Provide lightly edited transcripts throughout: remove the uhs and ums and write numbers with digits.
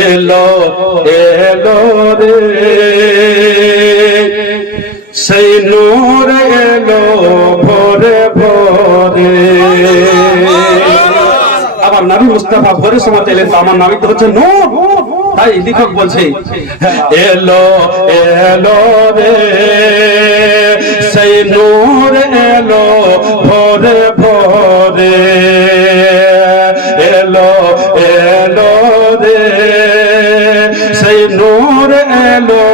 এলো এলো রে সেই নূর এলো ভোরে ভোরে। আবার নবী মুস্তাফা ভোরের সময় এলেন তো আমার নবী তো হচ্ছে নূর, তাই লেখক বলছে এলো এলো রে সেই নূর এলো ভোরে ভোরে। এলো এলো রে সেই নূর এলো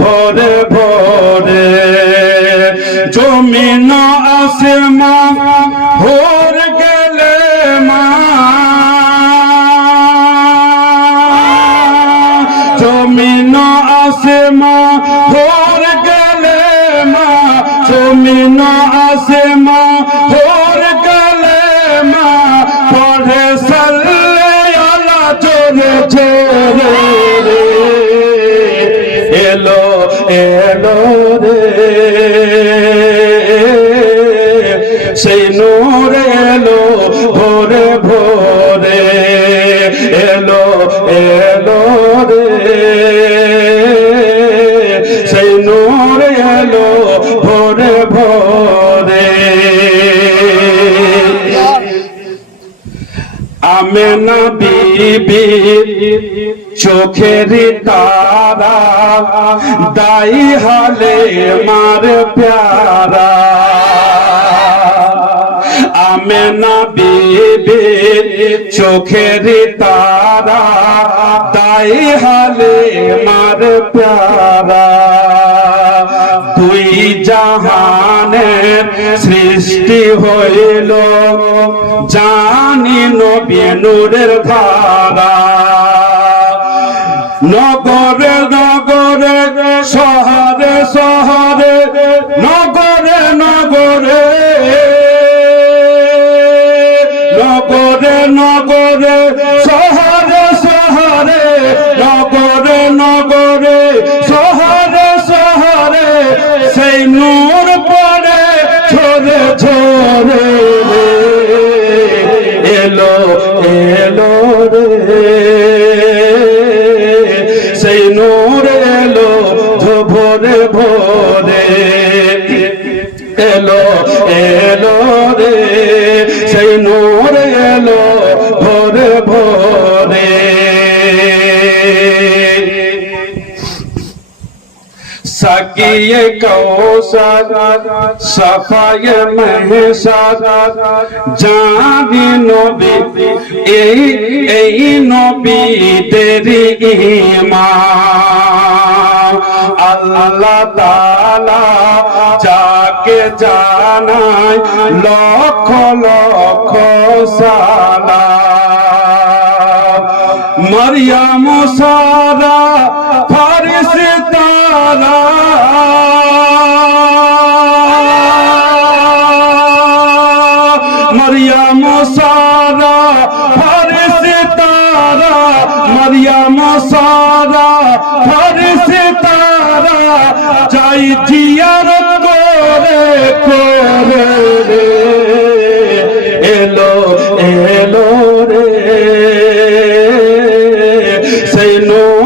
ভোরে ভোরে। জমিন আসমান ভোর গেলে মা, জমিন আসমান ভোর গেলে মা, জমিন আসমান ভোর গেলে মা পড়ে সাল্লে আলা জোরে জোরে। এলো এলো রে সেই নূর এলো ভোরে ভোরে। এলো এলো রে সেই নূর এলো ভোরে ভোরে। আমেনা বিবি চোখের তারা দাই হালে মার প্যারা। আমেনা বিবি চোখের তারা দাই হালে মার প্যারা। দুই জাহানের সৃষ্টি হইল জানি নবী নূরের ধারা। নগরে নগরে শহরে শহরে নগরে নগরে নগরে নগরে শহরে শহরে নগরে নগরে শহরে শহরে সেই নূর পড়ে ঝরে ঝরে। এলো এলো রে সেই নূর এলো ভোরে ভোরে। এলো এলো রে সেই নূর এলো ভোরে ভোরে। সাকিয়ে কৌসার সাফায়ে মেহসার জানি নবী এই নবীদের ঈমান। আল্লাহ তাআলা যাকে জানায় লক্ষ লক্ষ সালাম। মরিয়ম সারা ফারিস্তারা মরিয়ম সারা ফারিস্তারা মরিয়ম সারা ফারিস্তারা যাই জিয়ারত করে করে রে। এলো এলো রে সেই নূর